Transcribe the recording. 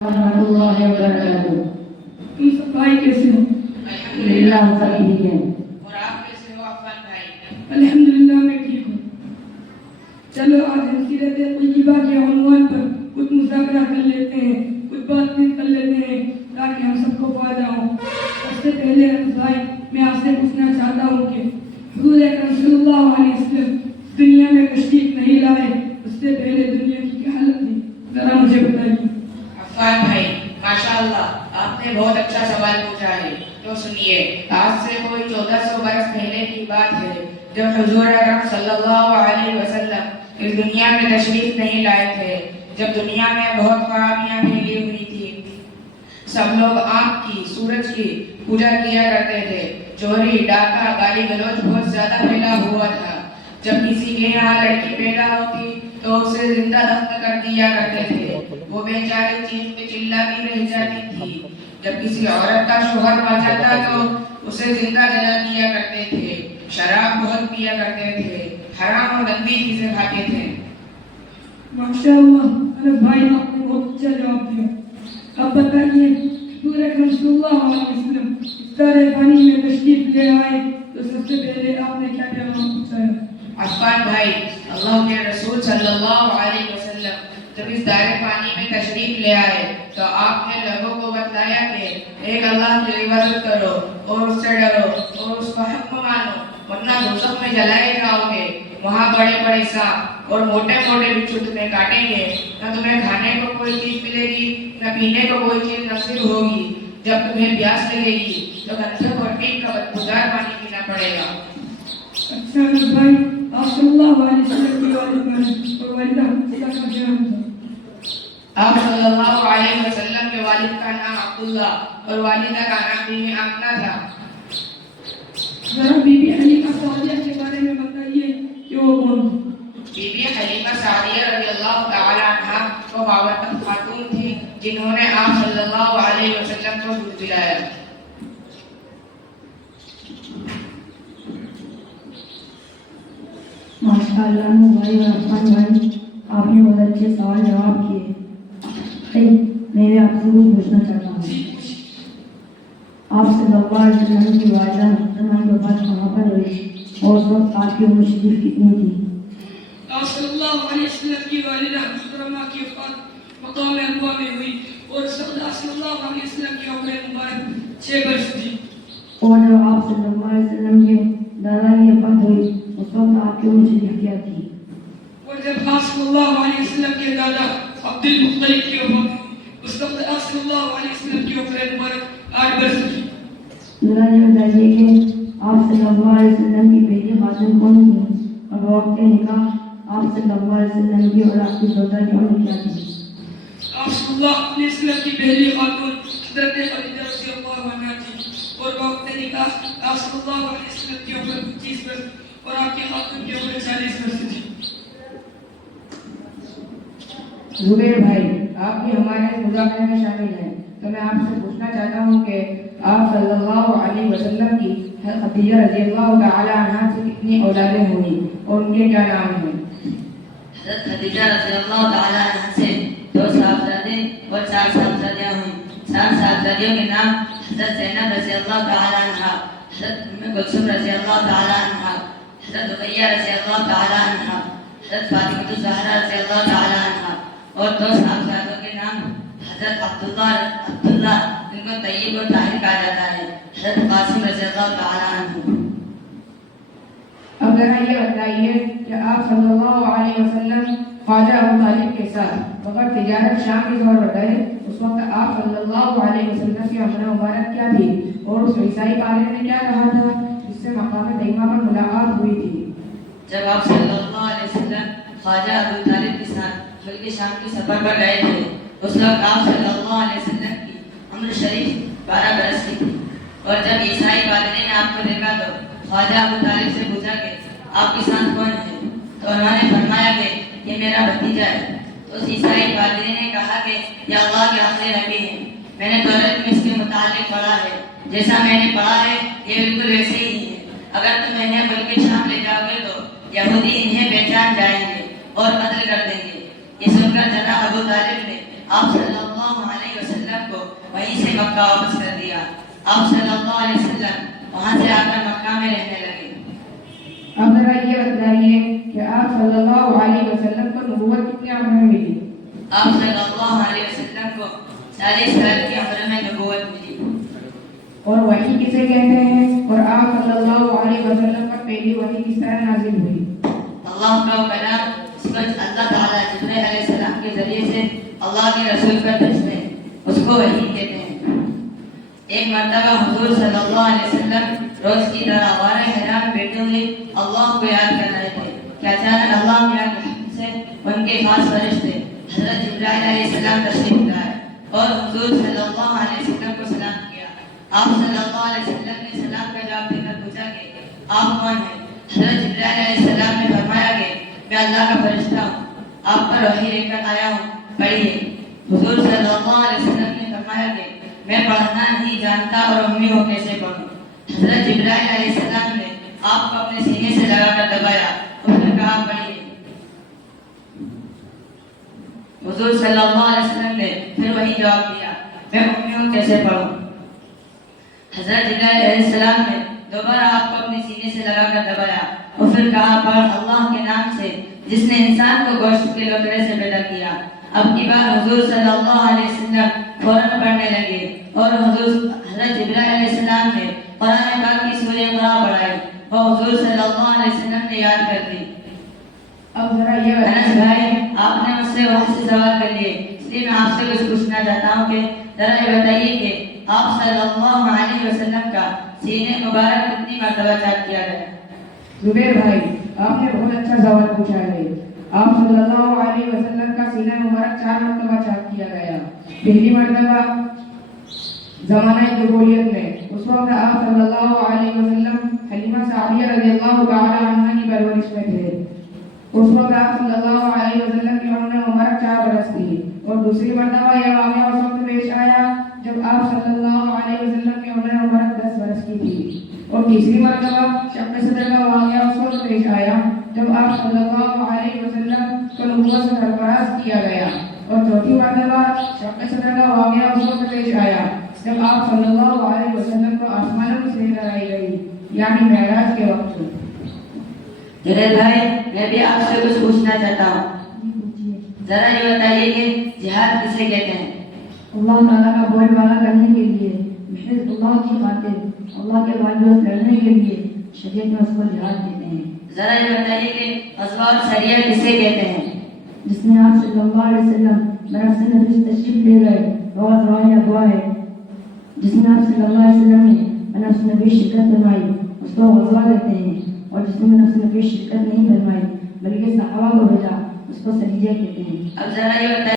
ورحمۃ اللہ وبرکاتہ۔ تم سب بھائی کیسے ہو؟ الحمدللہ ہم سب ٹھیک ہیں۔ اور آپ کیسے ہو عفان بھائی؟ الحمدللہ میں ٹھیک ہوں۔ چلو آج ہم سیرت طیبہ کے عنوان پر کچھ مذاکرہ کر لیتے ہیں، کچھ بات چیت کر لیتے ہیں تاکہ ہم سب کو فائدہ ہو۔ سب سے پہلے بھائی میں آپ سے پوچھنا چاہتا ہوں کہ حضور اکرم صلی اللہ علیہ وسلم دنیا میں تشریف نہیں لائے، اس سے پہلے دنیا کی کیا حالت تھی؟ ذرا مجھے بتائیے۔ عفان بھائی ماشاءاللہ آپ نے بہت اچھا سوال پوچھا ہے، تو سنیے۔ آج سے کوئی 1400 برس پہلے کی بات ہے جب حضور اکرم صلی اللہ علیہ وسلم اس دنیا میں تشریف نہیں لائے تھے، جب دنیا میں بہت خرابیاں پھیلی ہوئی تھی، سب لوگ آنکھ کی سورج کی پوجا کیا کرتے تھے، چوری ڈاکہ گالی گلوچ بہت زیادہ پھیلا ہوا تھا۔ جب کسی کے یہاں لڑکی پیدا ہوتی تو اسے زندہ دفن کر دیا کرتے تھے، وہ بیچاری چیخ پہ چلاتی رہ جاتی تھی۔ جب کسی عورت کا شوہر مر جاتا تو اسے زندہ جلا دیا کرتے تھے، شراب بہت پیا کرتے تھے، حرام اور گندی چیزیں کھاتے تھے۔ ماشاءاللہ ارے بھائی آپ نے بہت اچھا جواب دیا۔ اب بتائیے حضور اکرم صلی اللہ علیہ وسلم سارے پانی میں تشریف لے آئے تو سب سے پہلے آپ نے کیا پیغام پہنچایا؟ عفان بھائی اللہ کے رسول صلی اللہ علیہ وسلم جب اس دائرے پانی میں تشریف لے آئے تو آپ نے لوگوں کو بتلایا کہ ایک اللہ کی عبادت کرو اور اس سے ڈرو اور اس کا حق مانو، ورنہ دوزخ میں جلائے جاؤ گے۔ وہاں بڑے بڑے سانپ اور موٹے موٹے بچھو تمہیں کاٹیں گے، نہ تمہیں کھانے کو کوئی چیز ملے گی نہ پینے کو کوئی چیز نصیب ہوگی۔ جب تمہیں پیاس لگے گی تو گندھک اور پیٹ کا بدبودار پانی پینا پڑے گا۔ اچھا میرے بھائی آپ صلی اللہ علیہ وسلم کی والدہ اور والدہ کیا نام تھا؟ آپ صلی اللہ علیہ وسلم کے والد کا نام عبداللہ اور والدہ کا نام بی آمنہ تھا۔ ذرا بی بی حلیمہ سعدیہ کے بارے میں بتائیے کہ وہ کون تھی؟ بی بی حلیمہ سعدیہ رضی اللہ تعالی عنہا وہ بابرکت خاتون تھی جنہوں نے آپ صلی اللہ علیہ وسلم کو دودھ پلایا۔ ماشاءاللہ بھائی اور عفان بھائی آپ نے بہت اچھے سوال جواب کیے۔ میں بھی آپ سے کچھ پوچھنا چاہتا ہوں۔ آپ صلی اللہ علیہ وسلم کی والدہ محترمہ کی وفات کہاں پر ہوئی اور اس وقت آپ کی عمر شریف کتنی تھی؟ آپ صلی اللہ علیہ وسلم کی والدہ محترمہ کی وفات مقام ابوا میں ہوئی اور آپ صلی اللہ علیہ وسلم کی عمر مبارک 6 برس تھی۔ اور جب آپ صلی اللہ علیہ وسلم کے دادا کی وفات ہوئی اس وقت آپ کی عمر شریف کیا تھی؟ اور جب آپ صلی اللہ علیہ وسلم کے دادا عبد المطلب کی وفات ہوئی اس وقت آپ صلی اللہ علیہ وسلم کی عمر مبارک 8 برس تھی۔ ذرا یہ بتائیے کہ آپ صلی اللہ علیہ وسلم کی پہلی خاتون کون تھی اور وقت نکاح آپ صلی اللہ علیہ وسلم کی اور آپ کی زوجہ کی عمر کیا تھی؟ آپ صلی اللہ علیہ وسلم کی پہلی خاتون حضرت خدیجہ رضی اللہ عنہا تھی اور وقت نکاح آپ صلی اللہ علیہ وسلم کی عمر 25 برس اور آپ کی خاتون کی عمر 40 برس تھی۔ زبیر بھائی آپ بھی ہمارے مذاکرے میں شامل ہیں، تو میں آپ سے پوچھنا چاہتا ہوں کہ آپ صلی اللہ علیہ وسلم کی خدیجہ رضی اللہ تعالی عنہا سے کتنی اولادیں ہوئی اور ان کے کیا نام ہیں؟ حضرت خدیجہ رضی اللہ تعالی عنہا سے 2 صاحبزادے اور 4 صاحبزادیاں ہوئیں۔ 4 صاحبزادیوں کے نام حضرت زینب رضی اللہ تعالی عنہا، حضرت ام کلثوم رضی اللہ تعالی عنہا، حضرت رقیہ رضی اللہ تعالی عنہا، حضرت فاطمہ الزہرا رضی اللہ تعالی عنہا، اور 2 صاحبزادوں کے نام حضرت عبداللہ جن کو طیب اور طاہر کہا جاتا ہے، حضرت قاسم رضی اللہ تعالی عنہ۔ اب ذرا یہ بتائیے کہ آپ صلی اللہ علیہ وسلم خواجہ ابو طالب کے ساتھ وقت تجارت شام کی طور پر گئے، اس وقت آپ صلی اللہ علیہ وسلم کی عمر مبارک کیا تھی اور اس عیسائی قاری نے کیا کہا تھا جس سے مقام طیبہ پر ملاقات ہوئی تھی؟ جب آپ صلی اللہ علیہ وسلم خواجہ ابو طالب کے ساتھ ملک شام کے سفر پر گئے تھے اس وقت آپ صلی اللہ علیہ وسلم کی عمر شریف 12 برس کی تھی، اور جب عیسائی پادری نے آپ کو دیکھا تو خواجہ ابو طالب سے پوچھا کہ آپ کے ساتھ کون ہے، تو انہوں نے فرمایا کہ یہ میرا بھتیجا ہے۔ تو اس عیسائی پادری نے کہا کہ یہ اللہ کے حق نبی ہے، میں نے تورات میں اس کے متعلق پڑھا ہے، جیسا میں نے پڑھا ہے یہ بالکل ویسے ہی ہے، اگر تم انہیں ملک شام لے جاؤ گے تو یہودی انہیں پہچان جائیں گے اور قتل کر دیں گے۔ یہ سن کر جناب ابو طالب نے آپ صلی اللہ علیہ وسلم کو وہیں سے مکہ واپس کر دیا. آپ صلی اللہ علیہ وسلم وہاں سے آ کر مکہ میں رہنے لگے. اب ذرا یہ بتائیے کہ آپ صلی اللہ علیہ وسلم کو نبوت کتنی عمر میں ملی؟ آپ صلی اللہ علیہ وسلم کو 40 سال کی عمر میں نبوت ملی. اور وحی کسے کہتے ہیں؟ اور آپ صلی اللہ علیہ وسلم پر پہلی وحی کس طرح نازل ہوئی؟ اللہ کا کلام اس کو اللہ تعالیٰ جبرائیل علیہ السلام کے ذریعے سے اللہ کے رسول پر بھیجتے ہیں، اس کو وحی کہتے ہیں. ایک مرتبہ حضور صلی اللہ علیہ وسلم روز کی طرح غار حرا میں بیٹھے ہوئے اللہ کو یاد کر رہے تھے کہ اچانک اللہ کے حکم سے ان کے خاص فرشتے حضرت جبرائیل علیہ السلام تشریف لائے اور حضور صلی اللہ علیہ وسلم کو سلام کیا. آپ صلی اللہ علیہ وسلم نے سلام کا جواب دے کر پوچھا کہ آپ کون ہیں؟ حضرت جبرائیل علیہ السلام نے فرمایا کہ میں اللہ کا فرشتہ ہوں، آپ پر وحی لے کر آیا ہوں، پڑھیے. حضور صلی اللہ علیہ وسلم نے فرمایا کہ میں پڑھنا نہیں جانتا اور امی ہو کیسے پڑھوں. حضرت جبرائیل علیہ السلام نے آپ کو اپنے سینے سے لگا کر دبایا اور پھر کہا پڑھیے. حضور صلی اللہ علیہ وسلم نے پھر وہی جواب دیا میں امی ہوں کیسے پڑھوں. حضرت جبرائیل علیہ السلام نے دوبارہ آپ کو اپنے سینے سے لگا کر دبایا اور پھر کہا پڑھ اللہ کے نام سے جس نے انسان کو گوشت کے لوتڑے سے پیدا کیا. اب کی بار حضور صلی اللہ علیہ وسلم فوراً پڑھنے لگے اور حضرت جبرائیل علیہ السلام نے قرآن پاک کی سورہ اقرا پڑھائی اور حضور صلی اللہ علیہ وسلم نے یاد کر دی. اب ذرا یہ انس بھائی آپ نے مجھ سے وہاں سے سوال کر لیے، اس لیے میں آپ سے کچھ پوچھنا چاہتا ہوں کہ ذرا یہ بتائیے کہ آپ صلی اللہ علیہ وسلم کا سینے مبارک کتنی مرتبہ چاک کیا گیا؟ زبیر بھائی آپ نے بہت اچھا سوال پوچھا ہے. آپ صلی اللہ علیہ وسلم کا سینہ مبارک 4 مرتبہ چاک کیا گیا. پہلی مرتبہ زمانہ جبولیت میں، اس وقت آپ صلی اللہ علیہ وسلم حلیمہ سعدیہ رضی اللہ تعالی عنہا کی پرورش میں تھے. اس وقت آپ صلی اللہ علیہ وسلم کی عمر مبارک 4 برس تھی. اور دوسری مرتبہ یہ واقعہ اس وقت پیش آیا جب آپ صلی اللہ علیہ وسلم کی عمر مبارک 10 برس کی تھی. اور تیسری مرتبہ شق صدر کا واقعہ اس وقت پیش آیا جب آپ صلی اللہ علیہ وسلم کو نبوت سے سرفراز کیا گیا. اور چوتھی مرتبہ شق صدر کا واقعہ اس وقت پیش آیا جب آپ صلی اللہ علیہ وسلم کو آسمانوں کی سیر کرائی گئی، یعنی معراج کے وقت. جنید بھائی میں بھی آپ سے کچھ پوچھنا چاہتا ہوں، ذرا یہ بتائیے کہ جہاد کسے کہتے ہیں؟ اللہ تعالیٰ کا بول بالا کرنے کے لیے، محض اللہ کی خاطر اللہ کے واجبات لڑنے کے لیے شریعت میں اس کو جہاد کہتے ہیں. ذرا یہ بتائیے کہ غزوہ اور سریہ کسے کہتے ہیں؟ جس میں آپ صلی اللہ علیہ وسلم برف سے نبی تشریف لے گئے وہ غزوہ ہوا ہے. جس میں آپ صلی اللہ علیہ وسلم نے نفس نبی شرکت فرمائی اس کو غزوہ کہتے ہیں. اور جس میں نفس نبی شرکت نہیں فرمائی بلکہ صحابہ کو بھیجا اس کو سریہ کہتے ہیں. اب ذرا یہ بتائیے